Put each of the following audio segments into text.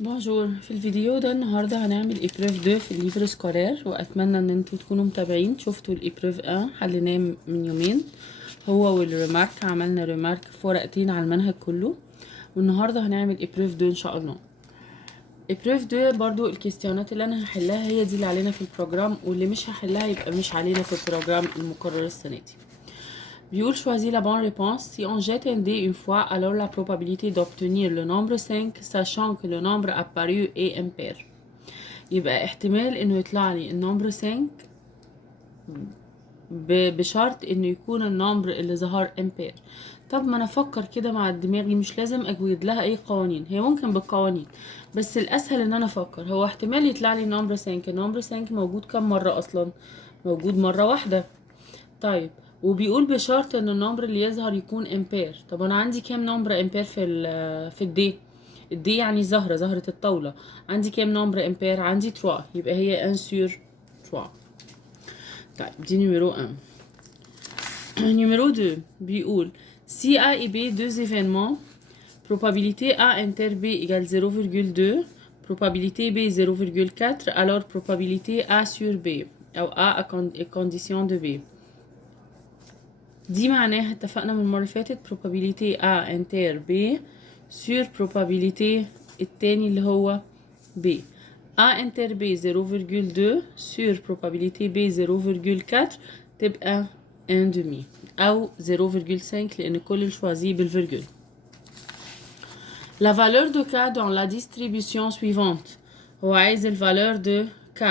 بونجور. في الفيديو ده النهارده هنعمل إبروف 2 في الليفر سكولير، واتمنى ان انتوا تكونوا متابعين. شفتوا الإبروف 1 حليناه من يومين، هو والريمارك. عملنا ريمارك في ورقتين على المنهج كله، والنهارده هنعمل إبروف 2 ان شاء الله. إبروف 2 برضو الكيستيونات اللي انا هحلها هي دي اللي علينا في البروجرام، واللي مش هحلها يبقى مش علينا في البروجرام المقرر السنه دي. Buell choisit la bonne réponse. Si on jette un dé une fois, alors la probabilité d'obtenir le nombre 5, sachant que le nombre apparu est impair. يبقى احتمال انه يطلع لي النمبر 5 بشرط انه يكون النمبر اللي ظهر امبير. طب ما انا افكر كده مع دماغي، مش لازم اجويد لها اي قوانين، هي ممكن بالقوانين بس الاسهل ان انا افكر. هو احتمال يطلع لي نمبر 5. النمبر 5 موجود كم مرة اصلا؟ موجود مرة واحدة. طيب، وبيقول بشرط ان النمبر اللي يظهر يكون امبير. طب انا عندي كام نمبر امبير في الدي؟ الدي يعني زهرة الطاولة. عندي كام نمبر امبير؟ عندي 3، يبقى هي 1 sur 3. طيب دي نيميرو 1. نيميرو 2 بيقول si A et B deux événements, probabilité A inter B égale 0,2, probabilité B 0,4, alors probabilité A sur B أو A à condition de B. دي معناها اتفقنا من المرة اللي فاتت probability A inter B sur probability التاني اللي هو B. A inter B 0,2 sur probability B 0,4 تبقى 1/2 أو 0,5 لأن كل الشوازي بالفيرجول. La valeur de K dans la distribution suivante. هو عايز الفالور دو K.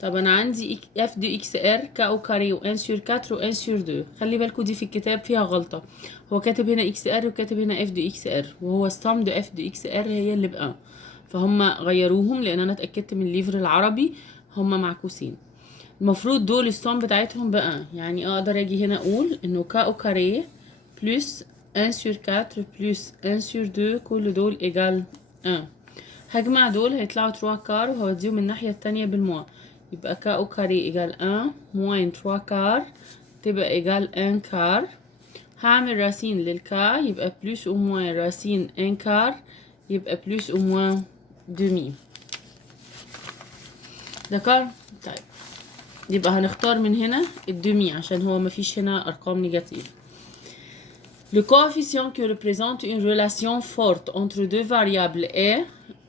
طب انا عندي اف دي اكس ار كا او كاري و ان سور 4 و ان سور 2. خلي بالكوا دي في الكتاب فيها غلطه، هو كاتب هنا اكس ار وكاتب هنا اف دي اكس ار، وهو السم دو اف دي اكس ار هي اللي بقى، فهم غيروهم لان انا اتاكدت من الليفر العربي هم معكوسين. المفروض دول السم بتاعتهم بقى، يعني اقدر اجي هنا اقول انه كا او كاري بلس 1 سور 4 بلس 1 سور 2 كل دول ايجال 1. هجمع دول هيطلعوا 3 كار وهوديهم الناحيه التانيه بالموا، يبقى كا او كاري ايجال 1 موين 3 كار تبقى ايجال 1 كار. هعمل راسين للكا يبقى بلس او موين راسين 1 كار يبقى بلس او موين دومي. دكار. طيب يبقى هنختار من هنا الدومي عشان هو مفيش هنا ارقام نيجاتيف. Le coefficient qui représente une relation forte entre deux variables est،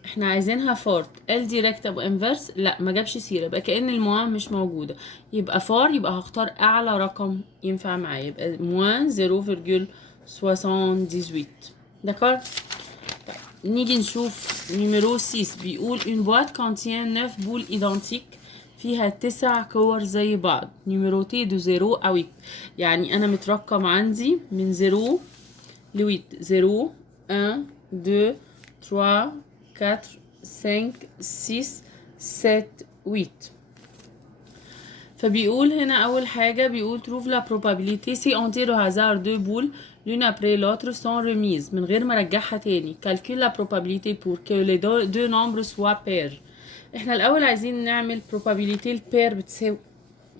احنا عايزينها فورت. ال ديريكت ابو انفرس لا ما جابش سيره، يبقى كأن الموان مش موجوده، يبقى فار يبقى هختار اعلى رقم ينفع معايا، يبقى موان 0,78. دكار. طيب نيجي نشوف نيميرو 6 بيقول une boîte contient 9 boules identiques فيها 9 كور زي بعض، نيميروتي دو 0 أو 8. يعني أنا مترقم عندي من 0 ل 8. 0 1 2 3 4 5 6 7 8. فبيقول هنا أول حاجة بيقول trouve la probabilité si on tire au hasard deux boules l'une après l'autre sans remise. من غير ما ارجعها تاني. calcule la probabilité pour que les deux nombres soient pairs. احنا الأول عايزين نعمل probabilité البير بتساوي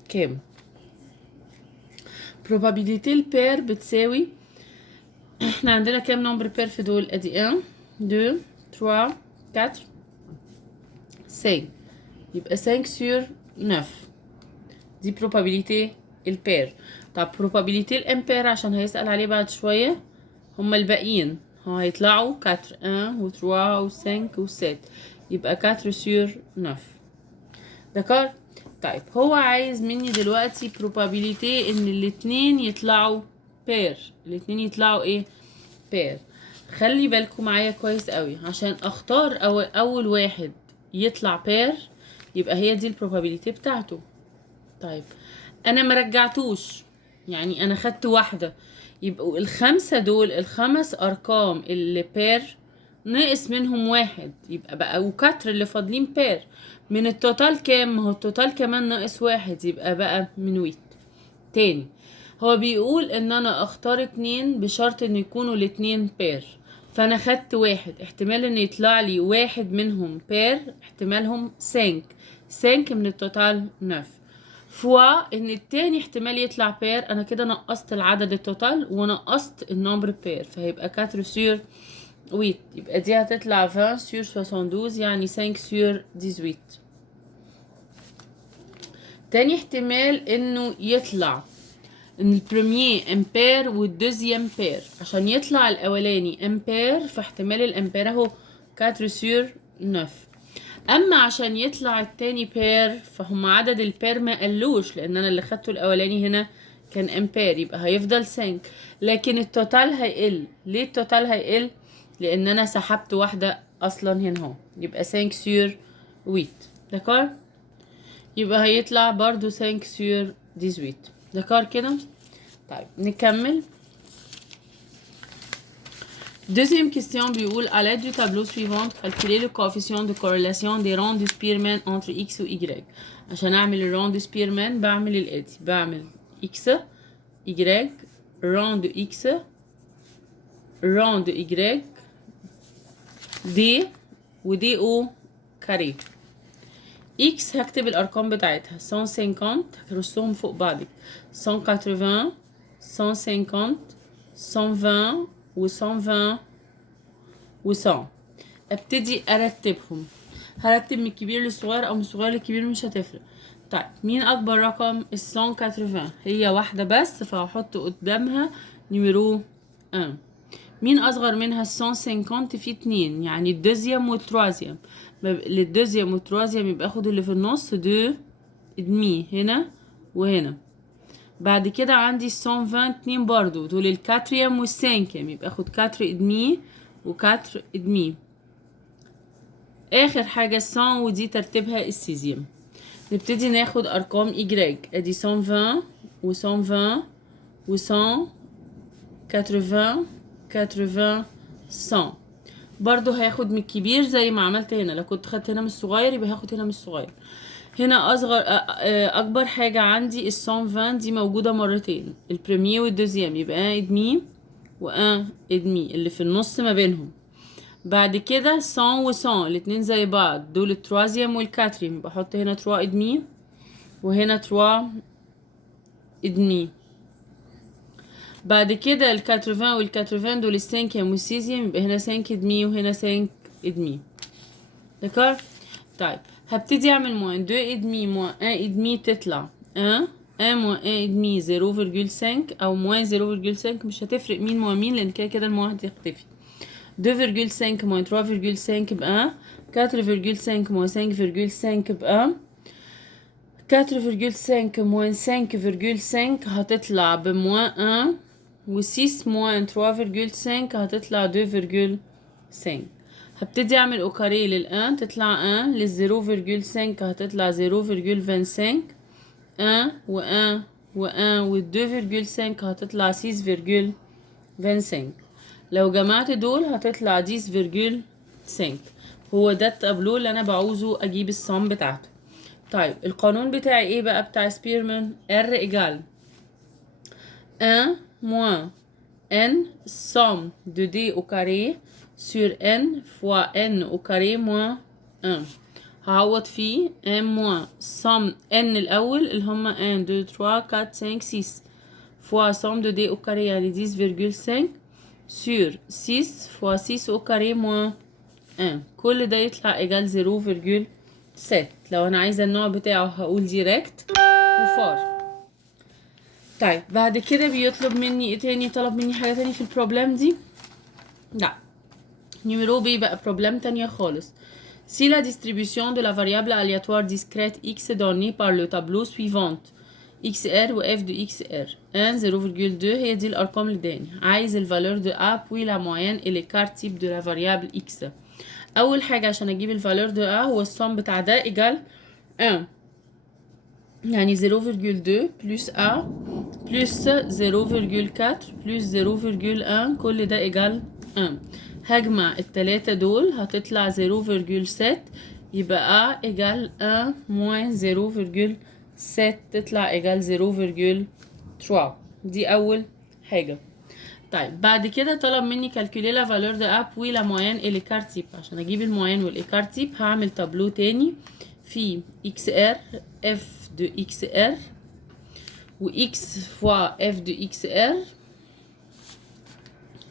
كام؟ probabilité البير بتساوي، احنا عندنا كام نمبر بير في دول؟ ادي 1 2 3 4 5، يبقى 5 sur 9. دي probabilité البير. طب probabilité الامبير عشان هيسأل عليه بعد شوية، هما الباقيين هيطلعوا 4 1 و 3 و 5 و 7، يبقى 4 sur 9. دكار. طيب هو عايز مني دلوقتي probabilité ان الاتنين يطلعوا بير. الاتنين يطلعوا ايه؟ بير. خلي بالكم معايا كويس قوي عشان اختار اول واحد يطلع بير، يبقى هي دي البروبابيليتي بتاعته. طيب انا مرجعتوش، يعني انا خدت واحدة، يبقوا الخمسة دول الخمس ارقام اللي بير ناقص منهم واحد، يبقى بقى وكتر اللي فاضلين بير. من التوتال كام؟ ما هو التوتال كمان ناقص واحد، يبقى بقى من ويت. تاني هو بيقول ان انا اختار 2 بشرط ان يكونوا الاتنين بير، فانا خدت واحد، احتمال ان يطلع لي واحد منهم بير احتمالهم 5. 5 من التوتال 9 فوا ان التاني احتمال يطلع بير. انا كده نقصت العدد التوتال ونقصت النمبر بير، فهيبقى 4 sur 8 يبقى دي هتطلع 20 sur 72 يعني 5 sur 18. تاني احتمال انه يطلع ان البريمير امبير والدوزيام بير. عشان يطلع الاولاني امبير فاحتمال الامبير اهو 4 sur 9. اما عشان يطلع التاني بير فهم عدد البير ما قلوش لان انا اللي خدته الاولاني هنا كان امبير يبقى هيفضل 5 لكن التوتال هيقل. ليه التوتال هيقل؟ لان انا سحبت واحدة اصلا هنا اهو يبقى 5 sur 8. دكار يبقى هيطلع برضو 5 sur 18. دكار كده. طيب نكمل. Deuxième question بيقول à l'aide du tableau suivant calculer le coefficient de corrélation des rangs de Spearman entre x و y. عشان اعمل الرang de Spearman بعمل الاتي، بعمل x y rang de x rang de y d و d o كاري. x هكتب الارقام بتاعتها 150 هرصهم فوق بعض 180 150 120 و 120 و 100. ابتدي ارتبهم. هرتب من الكبير للصغير او من الصغير للكبير مش هتفرق. طيب مين اكبر رقم؟ ال 180 هي واحده بس فهحط قدامها نيميرو 1. مين اصغر منها؟ ال 150 في 2 يعني الدوزيام والتروازيام. للدوزيام والتروازيام يبقى اخد اللي في النص 2 ادمي هنا وهنا. بعد كده عندي 120 برضو دول الكاتريام والسانكيام يبقى اخد 4 ادمي و4 ادمي. اخر حاجة 100 ودي ترتيبها السيزيام. نبتدي ناخد ارقام اجراج ادي 120 و 120 و 100 80 80 100. برضو هاخد من الكبير زي ما عملت هنا. لو كنت خدت هنا من الصغير يبقى هاخد هنا من الصغير. هنا اصغر اكبر حاجة عندي ال 120 دي موجودة مرتين البريمير والدوزيام يبقى 1 ادمي و 1 ادمي اللي في النص ما بينهم. بعد كده 100 و 100 الاتنين زي بعض دول التروازيام والكاتريم بحط هنا 3 ادمي وهنا 3 ادمي. بعد كده ال 80 وال 80 دول السانكيام والسيزيام يبقى هنا 5 ادمي وهنا 5 ادمي. دكار. طيب هبتدي اعمل موان 2 ادمي موان 1 ادمي تطلع 1 1 موان 1 ادمي 0.5 او موان 0.5 مش هتفرق مين موان مين لان كده كده الموان هتختفي. 2.5 moins 3.5 بقى 4.5 moins 5.5 بقى 4.5 moins 5.5 هتطلع بموان 1 و 6 moins 3.5 هتطلع 2.5. هبتدي اعمل اوكاري لل1 تطلع 1 لل 0.5 هتطلع 0.25 1 و 1 و 1 و 2.5 هتطلع 6.25. لو جمعت دول هتطلع 10.5. هو ده التابلو اللي انا بعوزه اجيب الصم بتاعته. طيب القانون بتاعي ايه بقى بتاع سبيرمان؟ R égale 1 moins n somme de d au carré sur n fois n au carré moins 1. هعوض فيه n moins somme n الاول اللي هما 1 2 3 4 5 6 fois somme de d au carré يعني 10.5 sur 6 fois 6 au carré moins 1. كل ده يطلع ايجال 0.7. لو انا عايزه النوع بتاعه هقول ديريكت وفار. طيب بعد كده بيطلب مني ايه تاني؟ طلب مني حاجه تاني في البروبلم دي؟ لا. نيميرو بي بقى بروبلم تانية خالص. Si la distribution de la variable aléatoire discrète x donnée par le tableau suivante xr و f de xr 1 0.2 هي دي الارقام اللي اداني. عايز الفالور دو a puis la moyenne et l'écart type de la variable x. اول حاجه عشان اجيب الفالور دو a هو الصم بتاع ده ايجال 1 يعني 0.2 plus a plus 0.4 plus 0.1 كل ده ايجال 1. هجمع التلاتة دول هتطلع 0.7 يبقى a ايجال 1 moins 0.7 تطلع ايجال 0.3. دي اول حاجة. طيب بعد كده طلب مني كالكولي لا فالور دو اب وي لا موين et l'écart type. عشان اجيب الموين والايكارت تيب هعمل تابلو تاني في اكس ار اف دو اكس ار و اكس فوا اف دو اكس ار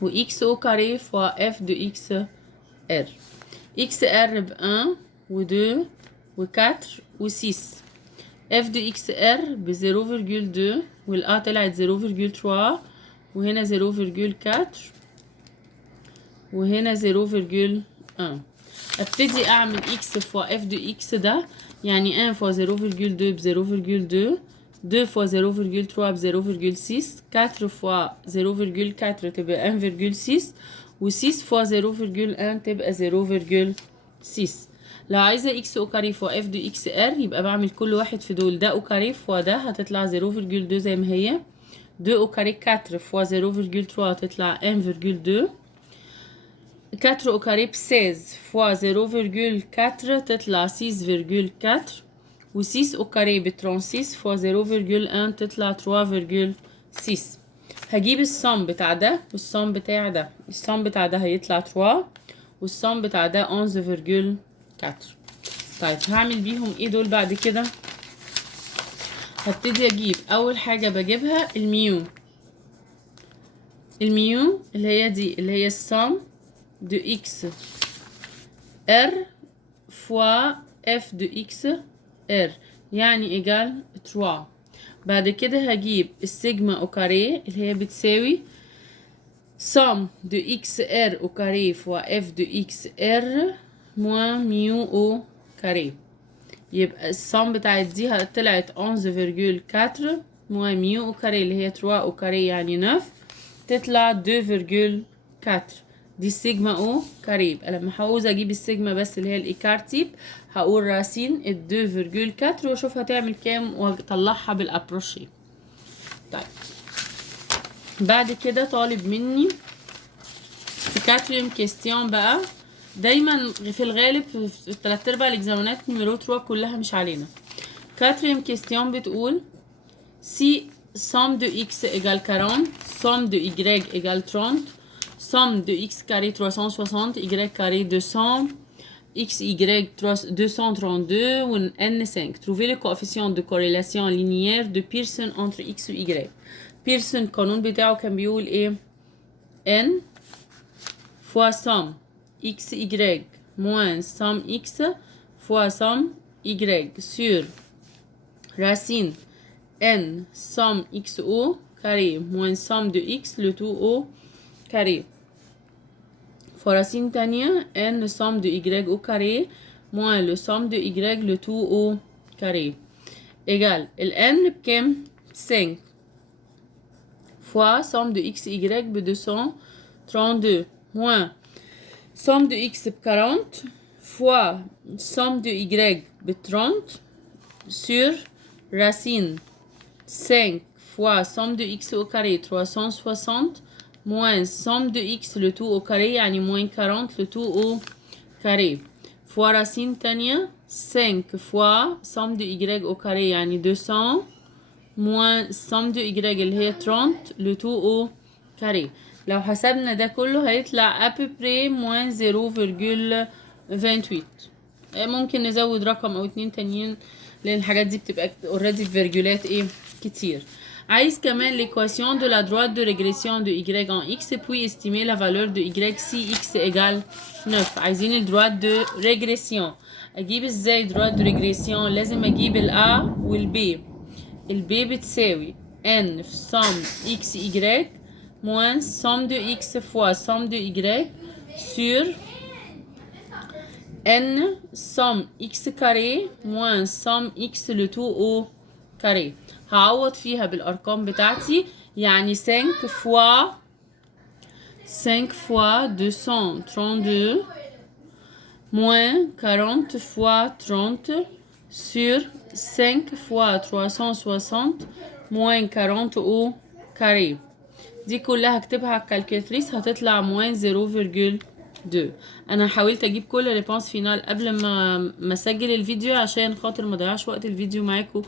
و x au carré fois f de x r. x r ب 1 و 2 و 4 و 6. f de x r ب 0,2 والa طلعت 0,3 وهنا 0,4 وهنا 0,1. ابتدي اعمل x فوا f de x ده يعني 1 فوا 0,2 ب 0,2 2 فوا 0,3 ب 0,6 4 فوا 0,4 تبقى 1,6 و 6 فوا 0,1 تبقى 0,6. لو عايزة x au carré فوا f de x r يبقى بعمل كل واحد في دول ده au carré فوا ده هتطلع 0,2 زي ما هي 2 au carré 4 فوا 0,3 هتطلع 1,2 4 au carré ب 16 فوا 0,4 تطلع 6,4 و 6 au carré ب 36 فوا 0,1 تطلع 3,6. هجيب الصم بتاع ده والصم بتاع ده. الصم بتاع ده هيطلع 3 والصم بتاع ده 11,4. طيب هعمل بيهم ايه دول بعد كده؟ هبتدي اجيب اول حاجة بجيبها الميو اللي هي دي اللي هي الصم de x r fois f de x r يعني ايجال 3. بعد كده هجيب السيجما او كاري اللي هي بتساوي somme de xr au carré fois f de xr moins mu au carré. يبقى الصم بتاعت دي طلعت 11,4 moins mu au carré اللي هي 3 au carré يعني 9 تطلع 2,4. دي السيجما او كاري. يبقى لما هعوز اجيب السيجما بس اللي هي الايكار تيب هقول راسين ال 2,4 واشوف هتعمل كام واطلعها بالابروشي. طيب بعد كده طالب مني في كاتريم كيستيون بقى دايما في الغالب في 3/4 الاكزامونات نيميرو 3 كلها مش علينا. كاتريم كيستيون بتقول si somme de x égale 40 somme de y égale 30 somme de x carré 360 y carré 200 xy 232 ou n5. Trouvez le coefficient de corrélation linéaire de Pearson entre x و y. Pearson القانون بتاعه كان بيقول ايه؟ n fois somme xy moins somme x fois somme y sur racine n somme x au carré moins somme de x le tout au carré. fois racine تانية n somme de y au carré moins le somme de y le tout au carré égal ال n بكام؟ 5 fois somme de x y ب 232 moins somme de x ب 40 fois somme de y ب 30 sur racine 5 fois somme de x au carré 360 moins somme de x le tout au carré يعني moins 40 le tout au carré fois racine تانية 5 fois somme de y au carré يعني 200 moins somme de y اللي هي 30 le tout au carré. لو حسبنا ده كله هيطلع à peu près moins 0,28. ممكن نزود رقم او 2 تانيين لان الحاجات دي بتبقى already في فيرجولات ايه كتير. عايز كمان l'équation de la droite de régression de y en x puis estimer la valeur de y si x égale 9. عايزين الدروات دو ريجريسيون. اجيب ازاي دروات دو ريجريسيون؟ لازم اجيب الA والB. الB بتساوي n في somme xy moins somme de x fois somme de y sur n somme x carré moins somme x le tout au carré. هعوض فيها بالارقام بتاعتي يعني 5 fois 232 moins 40 fois 30 sur 5 fois 360 moins 40 au carré. دي كلها هكتبها على الكالكوليتريس هتطلع moins 0,2. انا حاولت اجيب كل ريبونس فينال قبل ما اسجل الفيديو عشان خاطر ما اضيعش وقت الفيديو معاكم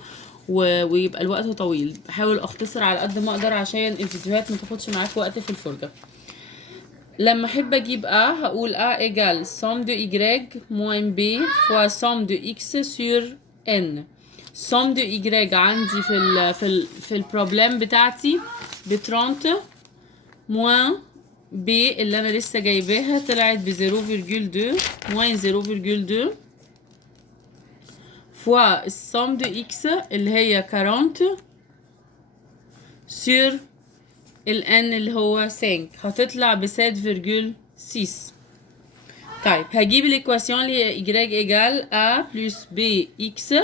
ويبقى الوقت طويل. بحاول اختصر على قد ما اقدر عشان الفيديوهات ما تاخدش معاك وقت في الفرجه. لما احب اجيب A هقول A égale somme de y moins b fois somme de x sur n. somme de y عندي في البروبلم بتاعتي ب 30 moins B اللي انا لسه جايباها طلعت ب 0,2 موين 0,2 فوا السوم دو اكس اللي هي 40 سور الان اللي هو 5 هتطلع ب 7,6. طيب هجيب الايكواسيون اللي هي y ايجال a بلس b x.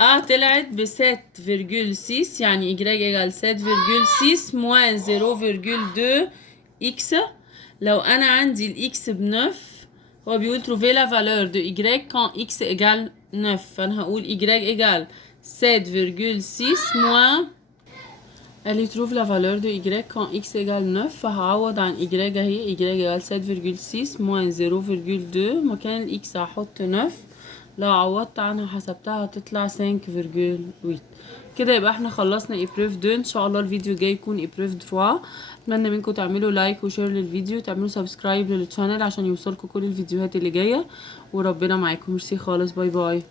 a طلعت ب 7,6 يعني y ايجال 7,6 موان 0,2 x. لو انا عندي الاكس ب 9 هو بيقول trouver la valeur de y quand x égale 9 فانا هقول y égale 7,6 moins قال لي trouve la valeur de y quand x égale 9 فهعوض عن y اهي y égale 7,6 moins 0,2 مكان الاكس هحط 9 لو عوضت عنها حسبتها هتطلع 5,8. كده يبقى احنا خلصنا ايبروف 2. ان شاء الله الفيديو الجاي يكون ايبروف 3. اتمنى منكم تعملوا لايك وشير للفيديو تعملوا سبسكرايب للشانل عشان يوصلكم كل الفيديوهات اللي جايه وربنا معاكم. ميرسي خالص. باي باي.